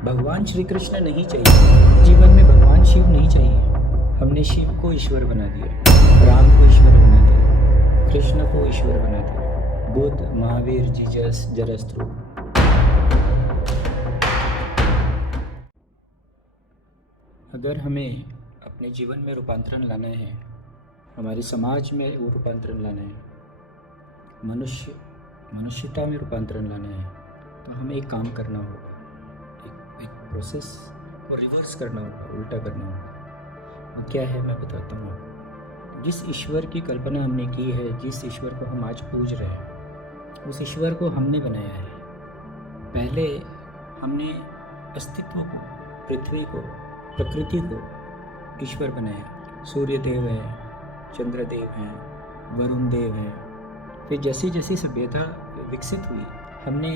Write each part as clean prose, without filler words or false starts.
भगवान श्री कृष्ण नहीं चाहिए, जीवन में भगवान शिव नहीं चाहिए। हमने शिव को ईश्वर बना दिया, राम को ईश्वर बना दिया, कृष्ण को ईश्वर बना दिया, बुद्ध, महावीर, जीसस, जरस्त्रु। अगर हमें अपने जीवन में रूपांतरण लाना है, हमारे समाज में वो रूपांतरण लाना है, मनुष्यता में रूपांतरण लाना है, तो हमें एक काम करना होगा, एक प्रोसेस को रिवर्स करना होगा, उल्टा करना होगा। वो क्या है मैं बताता हूँ आपको। जिस ईश्वर की कल्पना हमने की है, जिस ईश्वर को हम आज पूज रहे हैं, उस ईश्वर को हमने बनाया है। पहले हमने अस्तित्व को, पृथ्वी को, प्रकृति को ईश्वर बनाया। सूर्य देव है, चंद्रदेव हैं, वरुण देव हैं। फिर जैसी जैसी सभ्यता विकसित हुई, हमने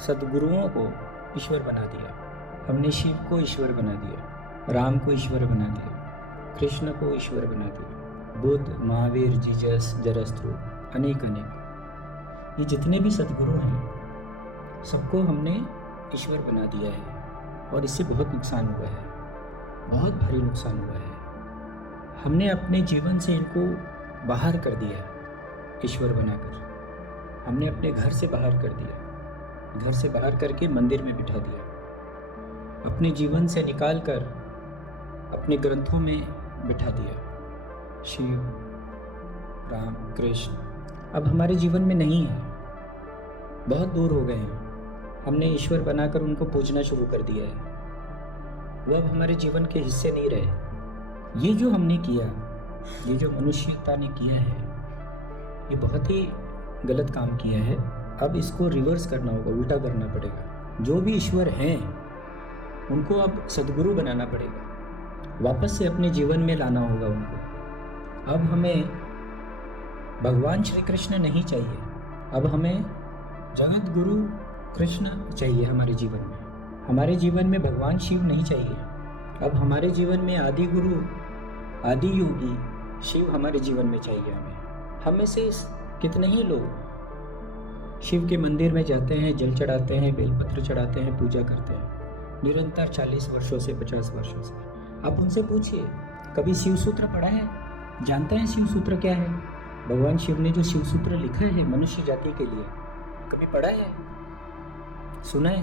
सद्गुरुओं को ईश्वर बना दिया। हमने शिव को ईश्वर बना दिया, राम को ईश्वर बना दिया, कृष्ण को ईश्वर बना दिया, बुद्ध, महावीर, जीसस, जरस्त्रु, अनेक अनेक। ये जितने भी सद्गुरु हैं, सबको हमने ईश्वर बना दिया है और इससे बहुत नुकसान हुआ है, बहुत भारी नुकसान हुआ है। हमने अपने जीवन से इनको बाहर कर दिया, ईश्वर बनाकर। हमने अपने घर से बाहर कर दिया, घर से बाहर करके मंदिर में बिठा दिया। अपने जीवन से निकाल कर अपने ग्रंथों में बिठा दिया। शिव, राम, कृष्ण अब हमारे जीवन में नहीं है, बहुत दूर हो गए हैं। हमने ईश्वर बनाकर उनको पूजना शुरू कर दिया है, वो अब हमारे जीवन के हिस्से नहीं रहे। ये जो हमने किया, ये जो मनुष्यता ने किया है, ये बहुत ही गलत काम किया है। अब इसको रिवर्स करना होगा, उल्टा करना पड़ेगा। जो भी ईश्वर हैं उनको अब सद्गुरु बनाना पड़ेगा, वापस से अपने जीवन में लाना होगा उनको। अब हमें भगवान श्री कृष्ण नहीं चाहिए, अब हमें जगत गुरु कृष्ण चाहिए हमारे जीवन में। हमारे जीवन में भगवान शिव नहीं चाहिए। अब हमारे जीवन में आदि गुरु, आदि योगी शिव हमारे जीवन में चाहिए। हमें से कितने ही लोग शिव के मंदिर में जाते हैं, जल चढ़ाते हैं, बेलपत्र चढ़ाते हैं, पूजा करते हैं निरंतर 40 वर्षों से, 50 वर्षों से। आप उनसे पूछिए, कभी शिव सूत्र पढ़ा है? जानते हैं शिव सूत्र क्या है? भगवान शिव ने जो शिव सूत्र लिखा है मनुष्य जाति के लिए, कभी पढ़ा है, सुना है,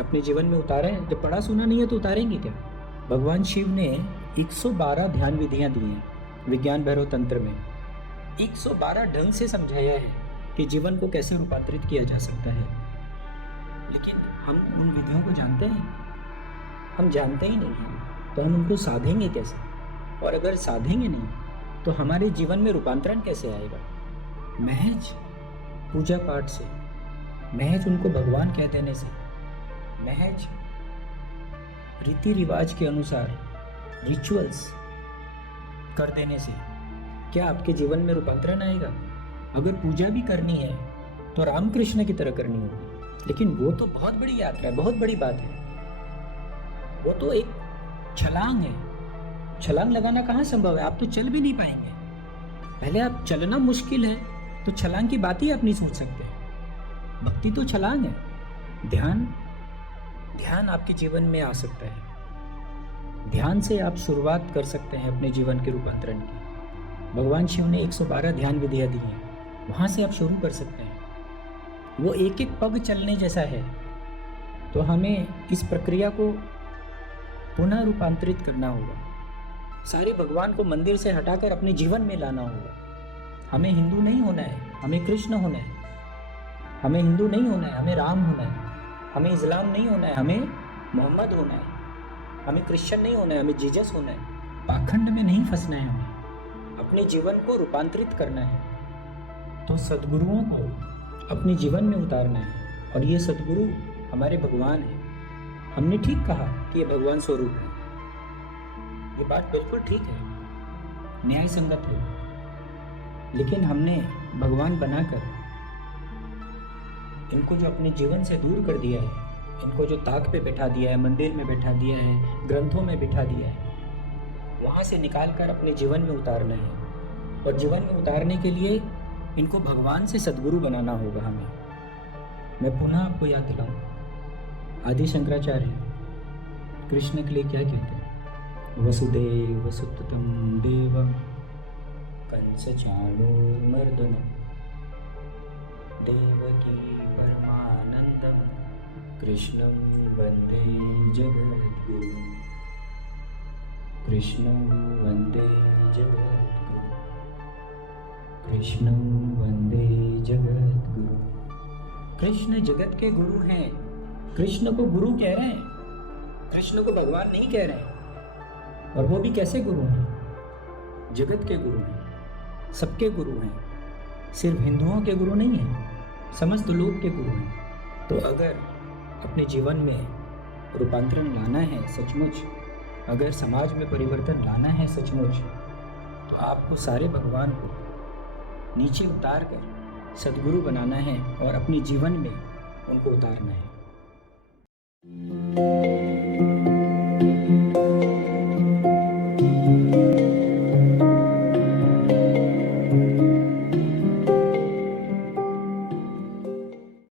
अपने जीवन में उतारा है? जब पढ़ा सुना नहीं है तो उतारेंगे क्या? भगवान शिव ने 112 ध्यान विधियां दी हैं विज्ञान भैरव तंत्र में। 112 ढंग से समझाया है कि जीवन को कैसे रूपांतरित किया जा सकता है। लेकिन हम उन विधियों को जानते हैं? हम जानते ही नहीं हैं, तो हम उनको साधेंगे कैसे? और अगर साधेंगे नहीं तो हमारे जीवन में रूपांतरण कैसे आएगा? महज पूजा पाठ से, महज उनको भगवान कह देने से, महज रीति रिवाज के अनुसार रिचुअल्स कर देने से क्या आपके जीवन में रूपांतरण आएगा? अगर पूजा भी करनी है तो रामकृष्ण की तरह करनी होगी। लेकिन वो तो बहुत बड़ी यात्रा है, बहुत बड़ी बात है। वो तो एक छलांग है। छलांग लगाना कहाँ संभव है? आप तो चल भी नहीं पाएंगे। पहले आप चलना मुश्किल है तो छलांग की बात ही आप नहीं सोच सकते। भक्ति तो छलांग है। ध्यान आपके जीवन में आ सकता है। ध्यान से आप शुरुआत कर सकते हैं अपने जीवन के रूपांतरण की। भगवान शिव ने 112 ध्यान विधियां दी हैं, वहां से आप शुरू कर सकते हैं। वो एक एक पग चलने जैसा है। तो हमें इस प्रक्रिया को पुनः रूपांतरित करना होगा। सारे भगवान को मंदिर से हटाकर अपने जीवन में लाना होगा। हमें हिंदू नहीं होना है, हमें कृष्ण होना है। हमें हिंदू नहीं होना है, हमें राम होना है। हमें इस्लाम नहीं होना है, हमें मोहम्मद होना है। हमें क्रिश्चियन नहीं होना है, हमें जीसस होना है। पाखंड में नहीं फंसना है, हमें अपने जीवन को रूपांतरित करना है। तो सद्गुरुओं को अपने जीवन में उतारना है। और ये सद्गुरु हमारे भगवान हैं। हमने ठीक कहा कि ये भगवान स्वरूप है, ये बात बिल्कुल ठीक है, न्याय संगत है। लेकिन हमने भगवान बनाकर इनको जो अपने जीवन से दूर कर दिया है, इनको जो ताक पे बैठा दिया है, मंदिर में बैठा दिया है, ग्रंथों में बैठा दिया है, वहाँ से निकाल कर अपने जीवन में उतारना है। और जीवन में उतारने के लिए इनको भगवान से सद्गुरु बनाना होगा हमें। मैं पुनः आपको याद दिलाऊं, आदि शंकराचार्य कृष्ण के लिए क्या कहते हैं? वसुदेव सुततं देवं कंसचाणूरमर्दनं देवकी परमानंदं कृष्णं वंदे जगद्गुरु कृष्णं वंदे जगद्गुरु कृष्णं वंदे जगद्गुरु। कृष्ण जगत के गुरु हैं। कृष्ण को गुरु कह रहे हैं, कृष्ण को भगवान नहीं कह रहे हैं। और वो भी कैसे गुरु हैं? जगत के गुरु हैं, सबके गुरु हैं, सिर्फ हिंदुओं के गुरु नहीं हैं, समस्त लोग के गुरु हैं। तो अगर अपने जीवन में रूपांतरण लाना है सचमुच, अगर समाज में परिवर्तन लाना है सचमुच, तो आपको सारे भगवान को नीचे उतार कर सद्गुरु बनाना है और अपने जीवन में उनको उतारना है।